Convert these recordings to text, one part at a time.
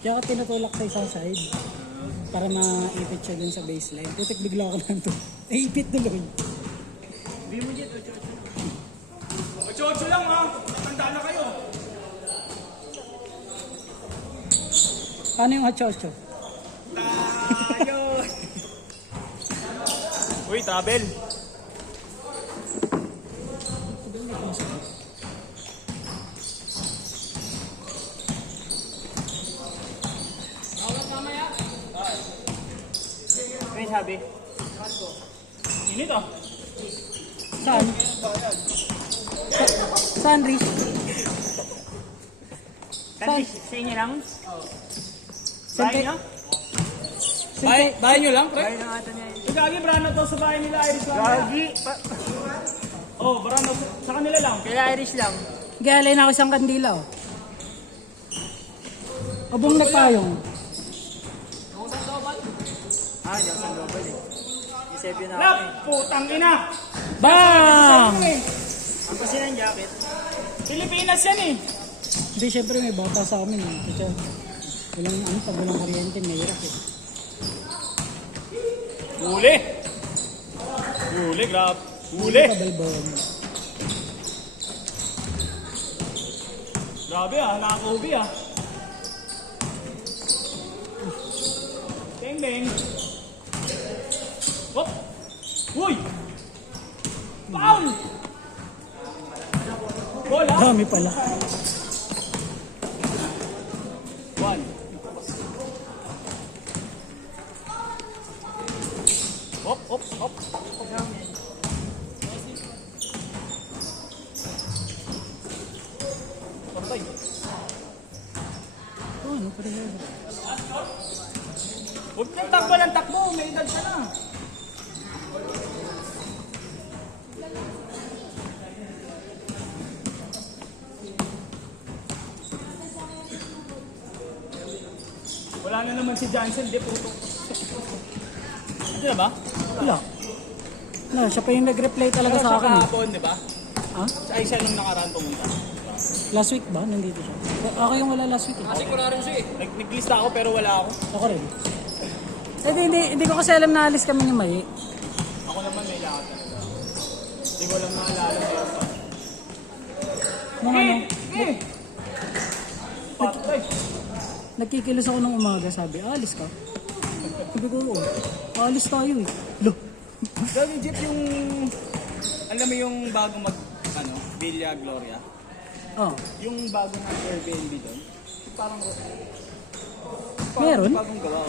Kaya ka tinutulak sa isang side. Para maipit siya dun sa baseline. Putik bigla ako lang to. Naipit tuloy. Hindi mo dyan, 8-8 lang ha. Natandaan na kayo. Paano yung 8-8? Tayo. Uy, tabel. Ano yung sabi? Init oh. Saan? Saan, Riz? Kasi sa inyo lang? Sente- Bahay nyo? Bahay nyo lang, pre? Bahay na ata niya. Gagi, brano to sa bahay nila, Iris lang. Gagi. Oh, brano sa kanila lang. Kaya Irish lang. Galay na ako isang kandila, oh. Abong nagpayong. Ah, yung San Robert eh. Isip yun ako Lap, eh. putang ina. Bang! Ang kasi ng jacket. Pilipinas yan eh. Hindi, syempre may bata sa amin, eh. Kasi walang ano, pag walang kuryente, mahirap, eh. Huli. Huli, grab. Huli. Kabalbon. Grabe ah, nakaka-ubi ah. Beng beng. Hop. Uy. Foul. Bola. Dami pala. 1. Hop, hop, hop. Pantay. Oh, ano pa rin yun? Huwag nang takbo ng takbo, may edad ka na. Wala na naman si Johnson, di puto. Hindi na ba? Wala. Wala, siya pa yung nag-reply talaga Pero sa siya akin, eh. kahapon, di ba? Ha? Ay, siya nung nakaraan pumunta. Last week ba? Nandito siya. Ako yung wala last week, eh. Kasi ko na rin siya eh. Nag-lista ako pero wala ako. Ako rin. Hindi ko kasi alam na alis kami ni May. Ako naman may lakad talaga. Hindi ko lang naalala na yun. Nung ano, Patay. nagkikilos ako ng umaga, sabi, alis ka? Sabi ko, oo. Alis tayo, eh. Lo. Dahil legit yung, alam mo yung bagong Villa Gloria? Oh, Yung bagong Airbnb doon? Parang meron? bagong gawa.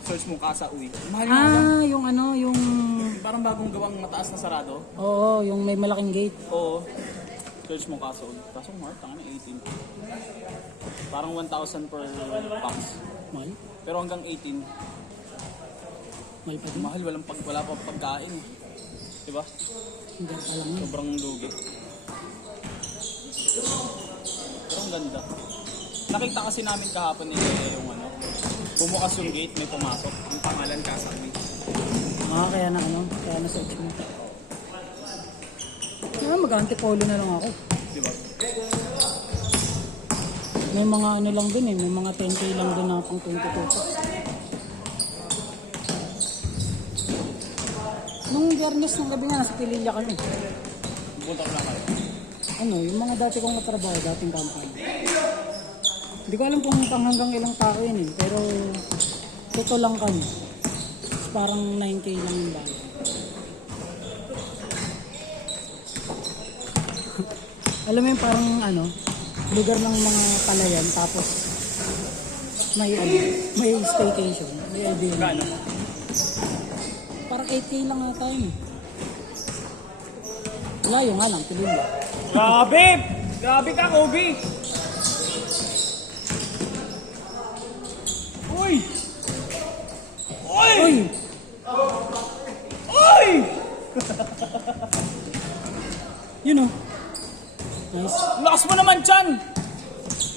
Search mo Casa Uy. Mahal yung ano? Ah, yung ano, yung... Parang bagong gawang mataas na sarado. Oo, yung may malaking gate. Oo. Search mo Casa Uy. Kaso mahal, tangan 18. Parang 1,000 per box. Mahal? Pero hanggang 18. Mahal pa din. Mahal, wala pa pagkain. Diba? Hindi pa lang yun. Sobrang lugi. Pero ang ganda. Nakita kasi namin kahapon yung bumukas yung gate, may pumasok. Ang pangalan Casa Uy. Kaya na ano, kaya na search mo. Mag-antipolo na lang ako. Diba? May mga ano lang din eh, may mga 10k lang din na pang 22 pa. Nung Biyernes ng gabi nga, nasa Pililla kami. Punta ko lang kayo. Ano, yung mga dati kong katrabaho, dating company. Hindi ko alam kung hanggang ilang tao yun eh, pero totoo lang kami. Tapos parang 9k lang yung bago. Alam mo yung parang ano, lugar ng mga palayan, tapos may staycation, may idea. Gano? Parang 8k lang na tayo eh. Layo nga lang, Pililla. Grabe! Grabe ka, Kobe! Uy! Uy! Uy! Uy! You know. Nice. Lakas mo naman dyan!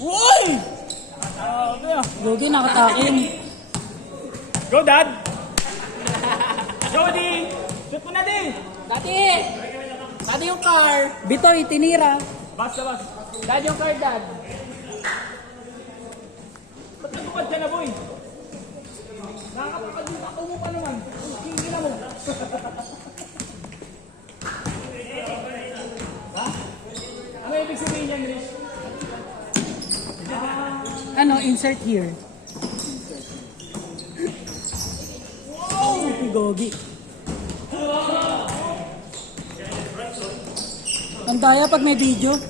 Uy! Grabe ah. Gogi, nakatakin. Go, Dad! Jody! Shoot mo na din! Dati yung car. Bitoy, tinira. Basta, basta. Dad yung car, Dad. Ba't nagpapad ka insert here. Wow! Gogi. Ang daya pag may video.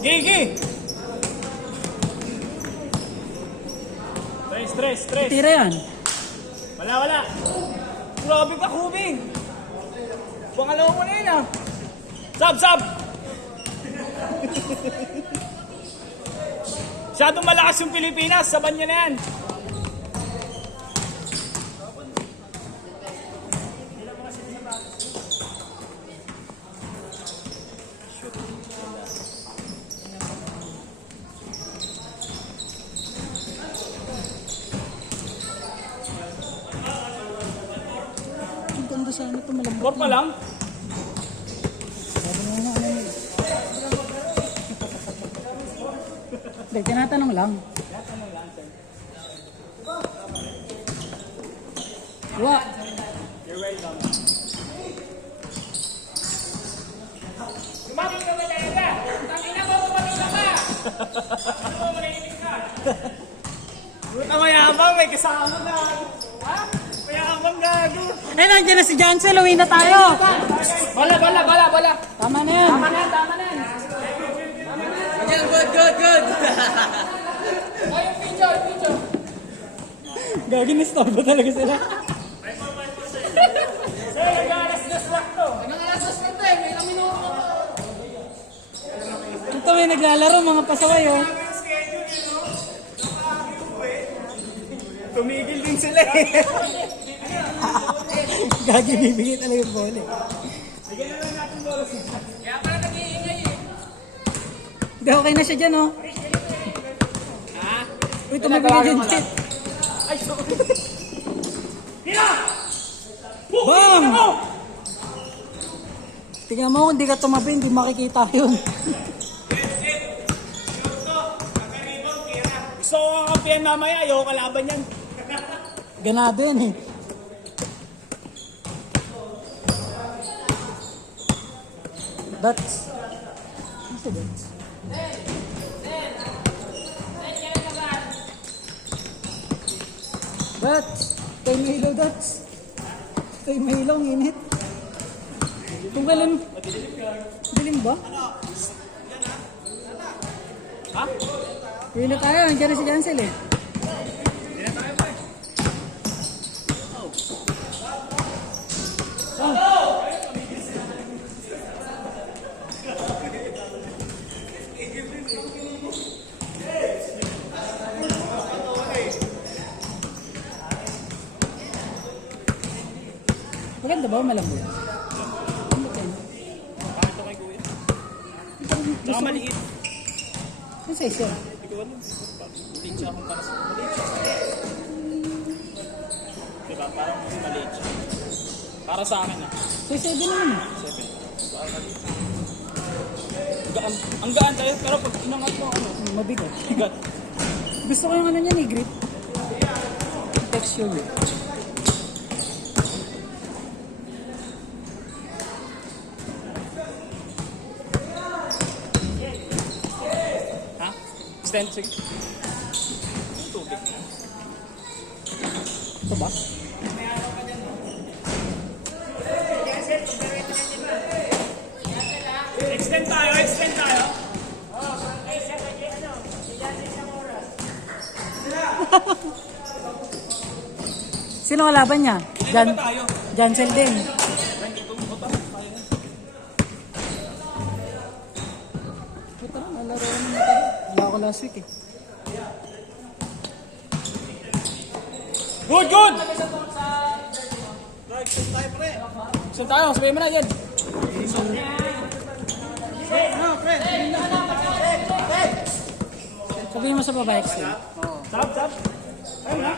Gigi! Stress. Tira yan. Wala. Grabe ka, Kubi. Pangalawa mo na yun, ah. Sab! Masyadong malakas yung Pilipinas. Saban niya na yan. Ang ganda sana ito, malambot. Huwag pa lang. Sabi mo na, ano yun. Hindi, tinatanong lang. Wa. You're welcome. Tumapit ka ba talaga? Tangina mo, tumapit ka ba? Ano mo, makikinig ka? Buta mayabang, may kasama na. Ha? Mayabang gago. Eh, nandiyan na si Jansel. Uwi na tayo. Bala. Tama na yan. Tama na. Yan, good. Ay, yung video. Gagi na stop ba talaga sila? Sir, nag-alas-gas lang to. Nag-alas-gas lang to eh, may ilang minuto. Ito may naglalaro, mga pasaway oh. Tumigil din sila eh. Gagi, bibigay talaga yung bola. Bigyan na lang natin bola. Kaya pala nag-iingay eh. Hindi, okay na siya dyan oh. Ha? Uy, tumabigay dyan dyan. Ay, sorry. Hila! Bam! Tingnan mo, kung di ka tumabi, hindi makikita yun. Gusto ko kakampihan mamaya, ayoko kalaban yan. Ganado yan eh. That's... Ano siya that's? That's... Tayo mahilo, that's... Tayo mahilo, ang init. Kung galing... Dilim ba? Ha? Uwi na tayo, nandiyan na si Jansel eh. Maganda ba o malambot? Malambot yan. Bakit ito kay kuya? Saka maliit. Ano size yan? Hindi ko alam. Maliit siya akong para sa... Maliit siya. Diba? Parang mas maliit siya. Para sa akin ah. Size 7 naman eh. 7. Parang maliit siya. Ang gaan tayo, pero pag inangat mo ano, Mabigat. bigat. Gusto ko yung ano niyan eh, grip. Texture eh. Ha? Extend, sige. Tubig. Ito ba? Extend tayo. Sino kalaban niya? Ilan ba tayo? Jansel din. Puta na, nalaro ko naman tayo. Wala ako last week eh. Good! Extend tayo, sabihin mo na yan. Sabihin mo sa babae kasi. Sab. Ayun na.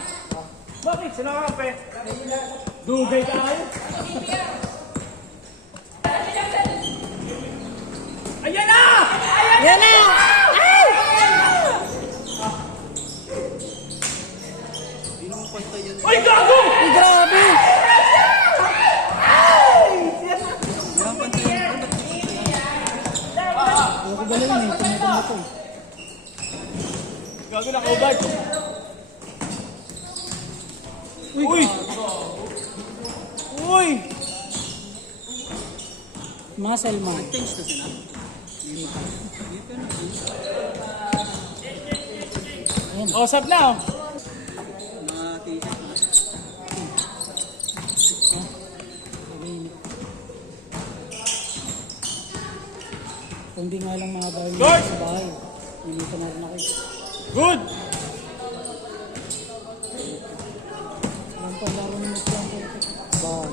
Bakit? Sino ka kape? Dugay tayo. Gago na kaubad. Uy! Uy! Muscle man. Change to sila. Ayan. Oh, sab na oh. Mga t-shirt na. Nag-iinit. Kung di nga lang mga dahil Guard! sa bahay. Inita na rin ako. Good! Ang palaro ng mga lang ko. Wow.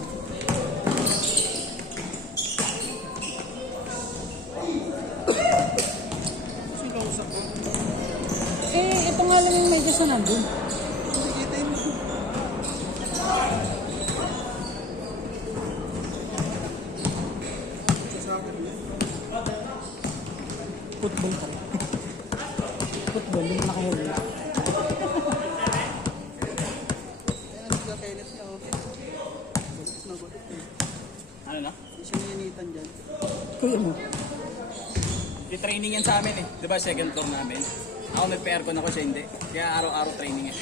Ito nga lang yung medyo sa nandun. Football pala. Football, yung nakahuli. Ano na? Sininitan dyan. Kuya mo. Di-training yan sa amin eh. Diba second floor namin? Ako nagpa-aircon ako siya hindi. Kaya araw-araw training eh.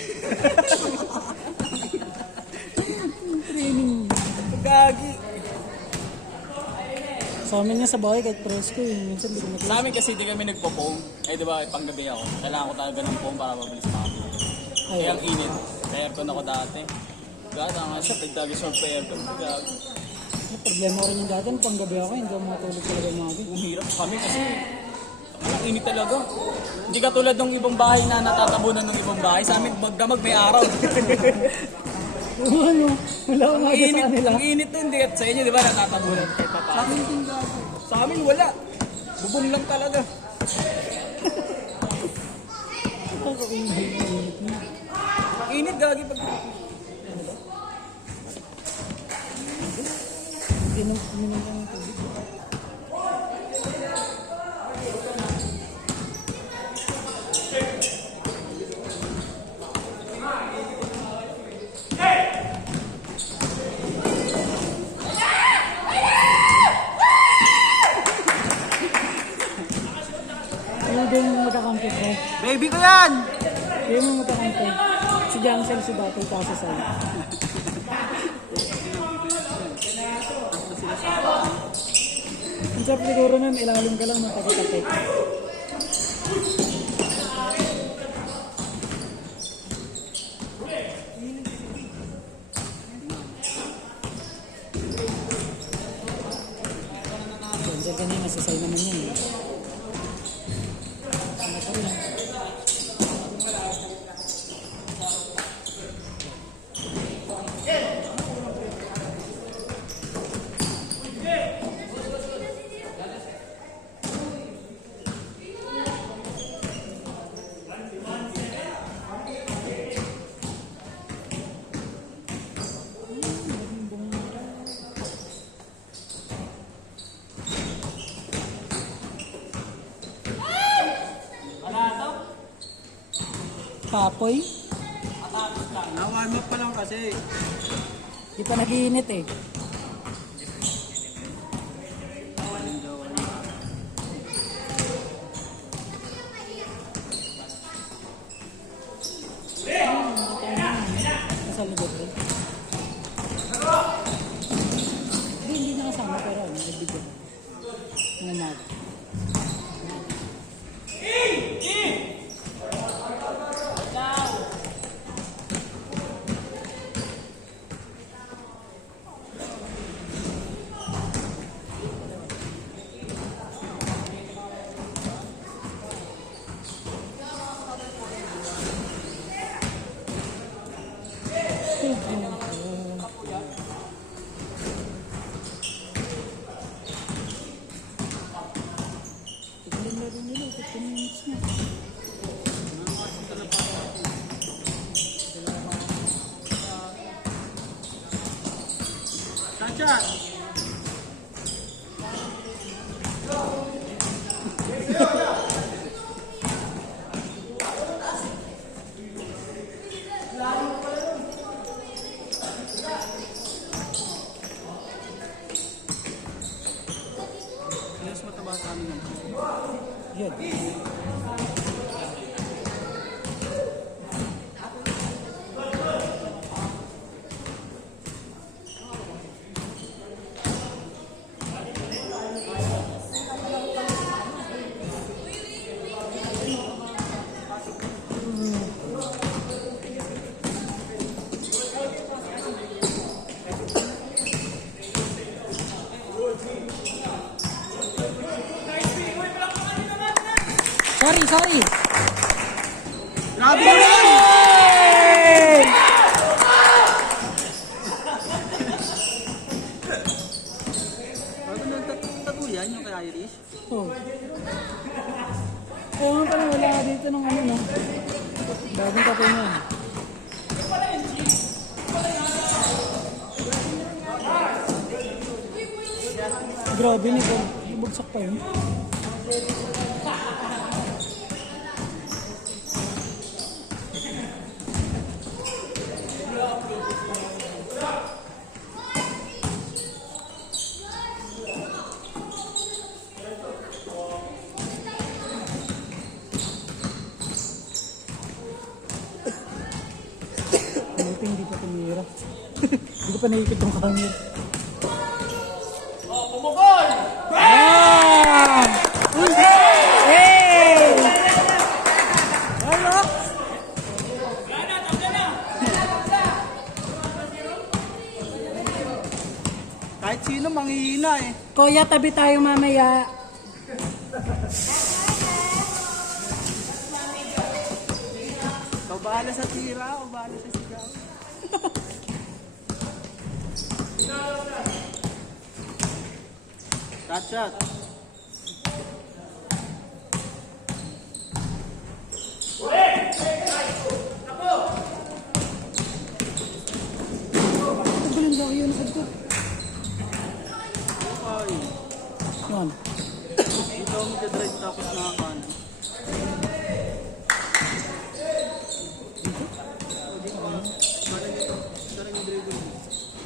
Training. Gagi. Sa amin nga sa bahay kahit presko eh. Minsan hindi ko Sa amin kasi di kami nagpo-foam. Eh diba, panggabi ako. Kailangan ko talaga ng foam para mabilis makapit. Kaya ang init. Kaya aircon ako dati. Gata nga siya, pagdagi-short pa aircon. Gagi. May problema ko rin yung dati. Nung panggabi ako, hindi ako makatulog talaga yung mga Ang hirap kami kasi ang init talaga. Hindi katulad ng ibang bahay na natatabunan ng ibang bahay. Sa amin, magdamag may araw. ano? Wala akong Ang aga sa init, kanila. ang init to, hindi. At sa inyo, di ba, natatabunan kahit pa paano. Sa amin, wala. Bubong lang talaga. Ito ko init na. Ang init, gagi pag... Minum lang yung tubig. Yung din magkakampi ko. Baby ko yan! Yung yung magkakampi. Si Jansel si Datoy kasi sa'yo. Ang sarap siguro nun, ilalim ka lang ng tabi-tabi. Diyan kanina, sasay naman yun eh. Ano pa rin? Kapoy? Na-warm up pa lang kasi. Di pa nag-iinit eh. Nasa likod rin. Hindi nakasama pero ano, nagbigyan. Mga mag. Chacha! Mas mataba sa amin yan. Yun. Sorry. Grabe Hey! Bago nang tatuyan yung kay Irish. Oh. Ewan pala wala ka dito ng ano, no? Bagong kape niya. Grabe nito. Bugsak pa yun. Buti hindi pa tumira. Hindi ko pa nakikita yung camera. Oh, pumukol! Ah! Hey! Ano? Kahit sino manghihina eh. Kuya, tabi tayo mamaya. Ikaw bahala sa tira, o bahala sa sigaw. Shot. Tagalin daw yun. Agto. Okay. Yan. Dito ako mag-drive tapos nakakanan.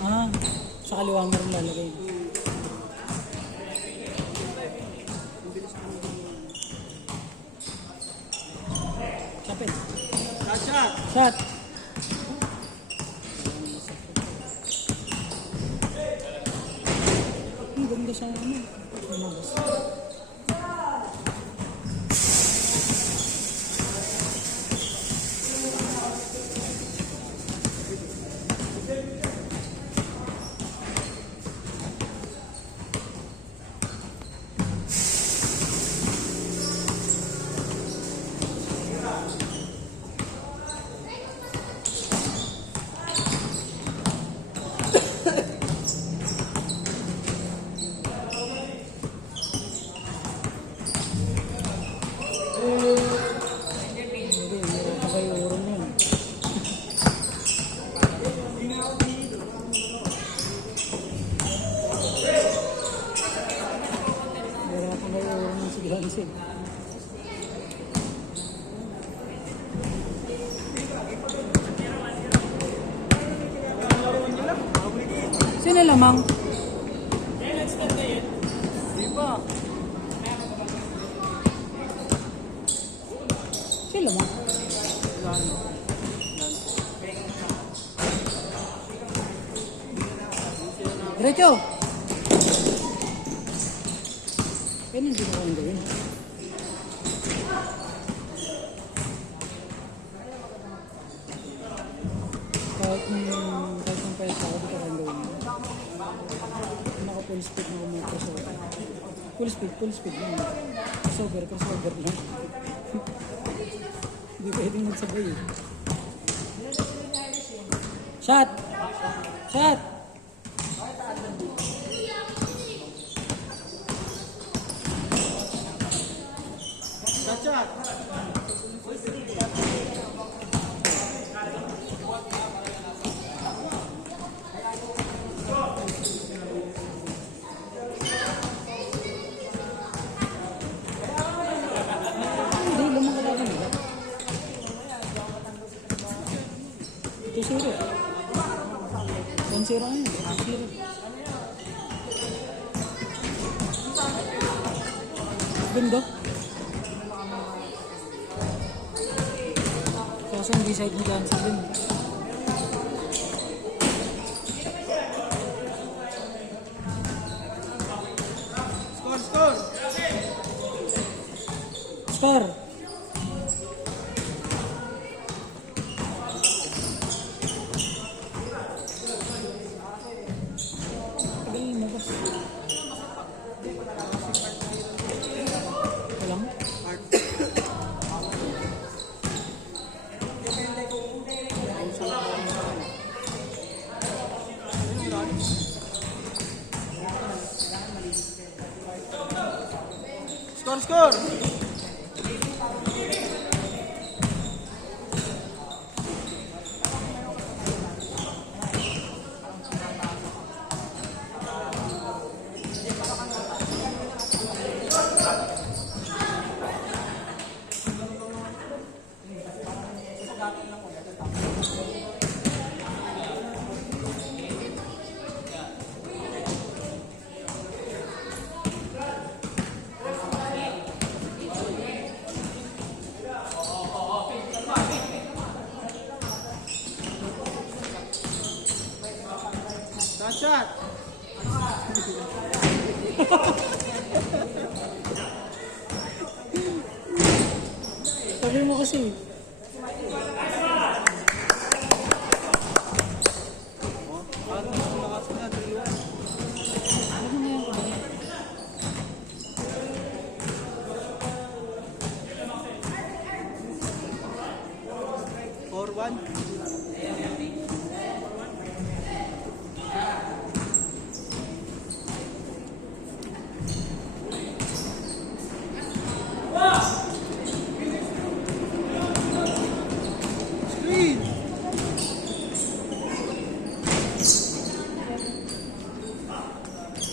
Ah, sa kaliwa mo rin lalagay. Kapit. Shot! Shot. Ang ganda sa ano. Lumabas. Sino lamang? Di ba? Sino lamang? Diretso! Yan hindi ko kayang gawin. Kahit yung payat ako, di ko kayang gawin. Naka full speed na crossover. Full speed lang. Crossover lang. Hindi pwedeng magsabay eh. Shot! Shot! Hindi, lamang ka lang. Ito zero. 1-0 na yun. 2-0. Ganda. Kaso hindi side mo cancel din. Score. Tagal mo ba? Walang? Score! Last shot! Sabi mo kasi. Ano na yan? 4-1.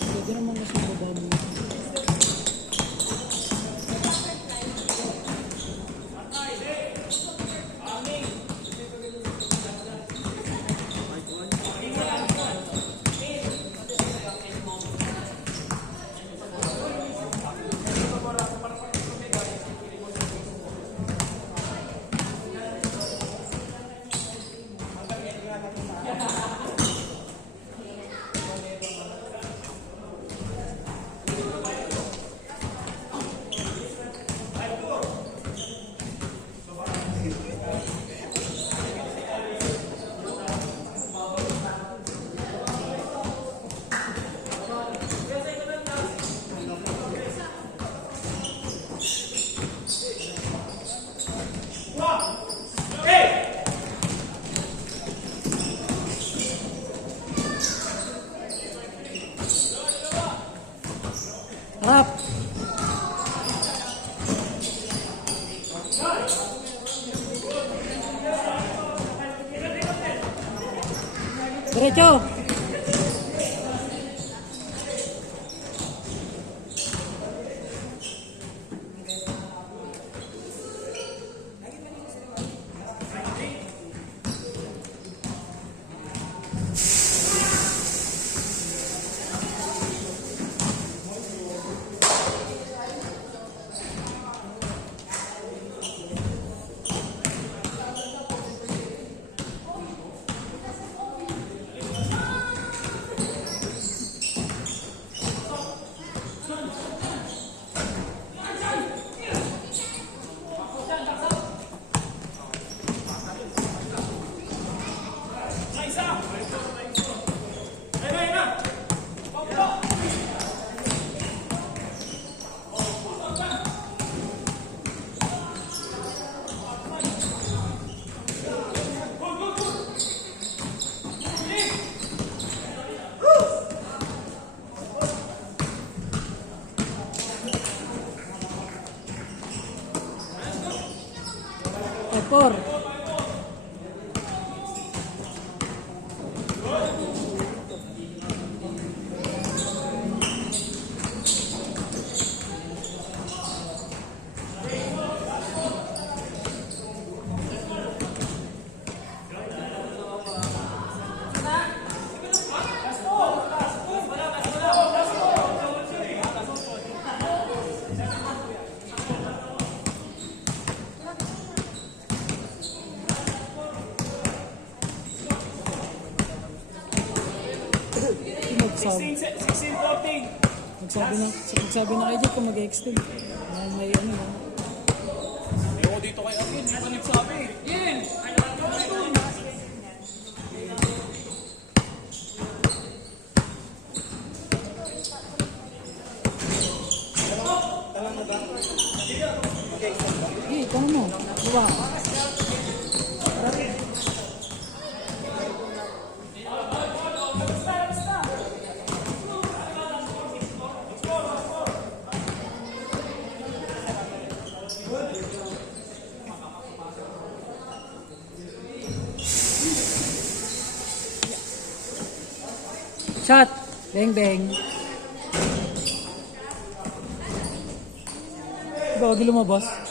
Pwede naman mas mababa mo. Harap! Diretso! Ekor. Nagsabi, 16-14. nagsabi na kayo kung mag-extend. May ano lang. Ayoko dito kay Akin. Hindi pa nagsabi. Yin! Eh, ikaw mo. Diba? Shot! Bang bang. Gagi lumabas.